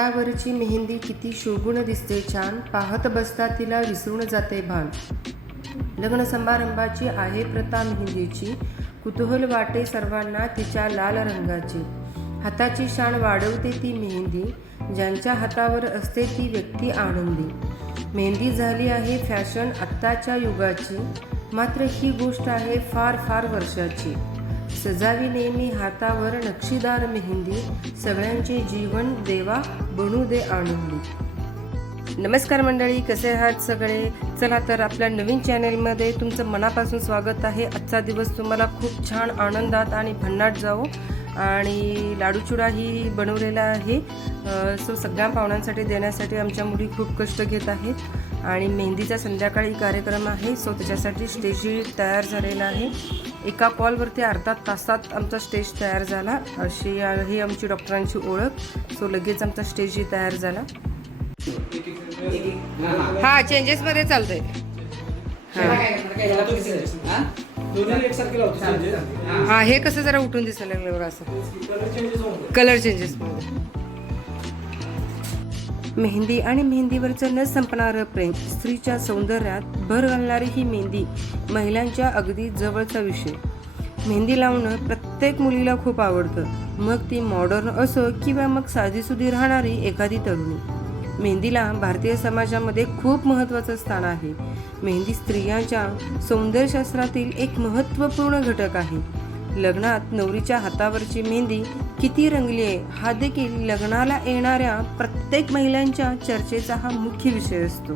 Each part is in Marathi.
हातावरची मेहंदी किती शोभून दिसते छान, पाहत बसता तिला विसरून जाते भान. लग्न समारंभाची आहे प्रथा मेहंदीची, कुतूहल वाटे सर्वांना तिच्या लाल रंगाची. हाताची शान वाढवते ती मेहंदी, ज्यांच्या हातावर असते ती व्यक्ती आनंदी. मेहंदी झाली आहे फॅशन आत्ताच्या युगाची, मात्र ही गोष्ट आहे फार फार वर्षाची. सजावी नेहमी हातावर नक्षीदार मेहंदी, सगळ्यांचे जीवन देवा बनू दे आनंदी. नमस्कार मंडळी, कसे आहात सगळे? चला तर आपल्या नवीन चॅनलमध्ये तुमचं मनापासून स्वागत आहे. आजचा दिवस तुम्हाला खूप छान आनंदात आणि भन्नाट जावो. आणि लाडू चिवडाही बनवलेला आहे. सो सगळ्या पाहुण्यांसाठी देण्यासाठी आमच्या मुली खूप कष्ट घेत आहेत. आणि मेहंदीचा संध्याकाळी कार्यक्रम आहे, सो त्याच्यासाठी स्टेजही तयार झालेला आहे. एका कॉलवरती अर्धा तासात आमचा स्टेज तयार झाला. अशी ही आमची डॉक्टरांची ओळख. सो लगेच आमचा स्टेजही तयार झाला. हा, चेंजेसमध्ये चालतंय. हा, हे कसं जरा उठून दिसायला लागलं बघा, असं कलर चेंजेस. मेहंदी आणि मेहंदीवरचं न संपणारं प्रेम, स्त्रीच्या सौंदर्यात भर घालणारी ही मेहंदी महिलांच्या अगदी जवळचा विषय. मेहंदी लावणं प्रत्येक मुलीला खूप आवडतं, मग ती मॉडर्न असो किंवा मग साधीसुधी राहणारी एखादी तरुणी. मेहंदीला भारतीय समाजामध्ये खूप महत्त्वाचं स्थान आहे. मेहंदी स्त्रियांच्या सौंदर्यशास्त्रातील एक महत्त्वपूर्ण घटक आहे. लग्नात नवरीच्या हातावरची मेहंदी किती रंगली आहे हा देखील लग्नाला येणाऱ्या प्रत्येक महिलांच्या चर्चेचा हा मुख्य विषय असतो.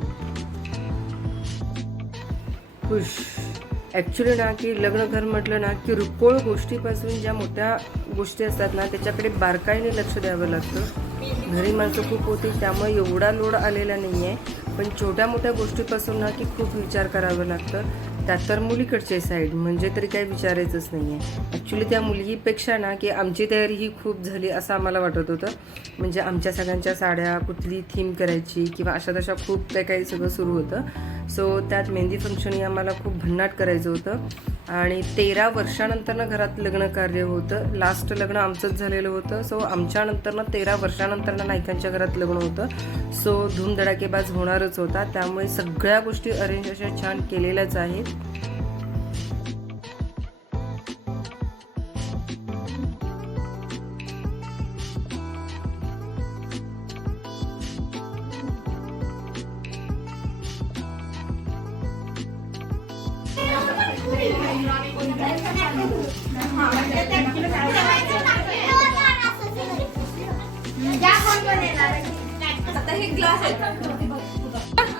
ॲक्च्युली ना की लग्नघर म्हटलं ना की रुकोळ गोष्टीपासून ज्या मोठ्या गोष्टी असतात ना त्याच्याकडे बारकाईने लक्ष द्यावं लागतं. घरी माणसं खूप होती त्यामुळे एवढा लोड आलेला नाही आहे, पण छोट्या मोठ्या गोष्टीपासून ना की खूप विचार करावं लागतं. त्यात तर मुलीकडचे साईड म्हणजे तरी काही विचारायचंच नाही आहे. ॲक्च्युली त्या मुलगीपेक्षा ना की आमची तयारी ही खूप झाली असं आम्हाला वाटत होतं. म्हणजे आमच्या सगळ्यांच्या साड्या कुठली थीम करायची किंवा अशा तशा खूप काही सगळं सुरू होतं. सो त्यात मेहंदी फंक्शनही आम्हाला खूप भन्नाट करायचं होतं. आणि 13 वर्षानंतरनं घरात लग्न कार्य होतं. लास्ट लग्न आमचंच झालेलं होतं. सो आमच्यानंतरनं 13 वर्षानंतरनं नायकांच्या घरात लग्न होतं. सो धूमधडाकेबाज होणारच होता. त्यामुळे सगळ्या गोष्टी अरेंज अशा छान केलेल्याच आहेत.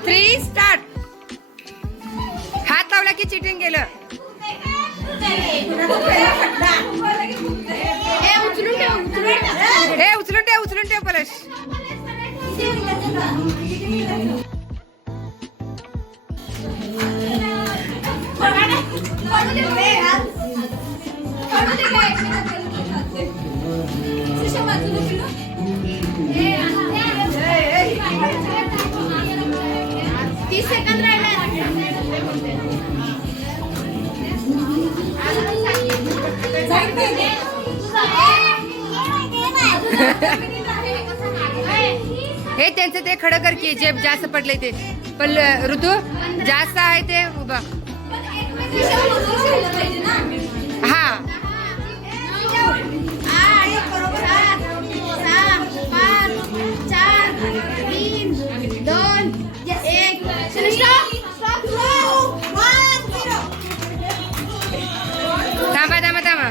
Three start. हात लावला की चिटिंग गेलं. उचलून ठेव पलश. हे त्यांचं ते खडं कर की जे जास्त पडले ते. पण ऋतू जास्त आहे ते उभा. हा, थांबा थांबा थांबा.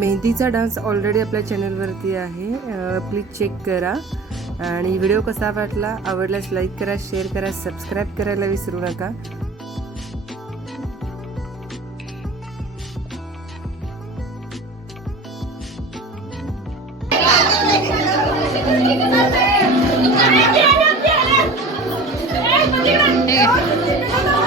मेहंदीचा डान्स ऑलरेडी आपल्या चॅनलवरती आहे, प्लीज चेक करा. आणि व्हिडिओ कसा वाटला, आवडल्यास लाईक करा, शेअर करा, सबस्क्राईब करायला विसरू नका. Hey.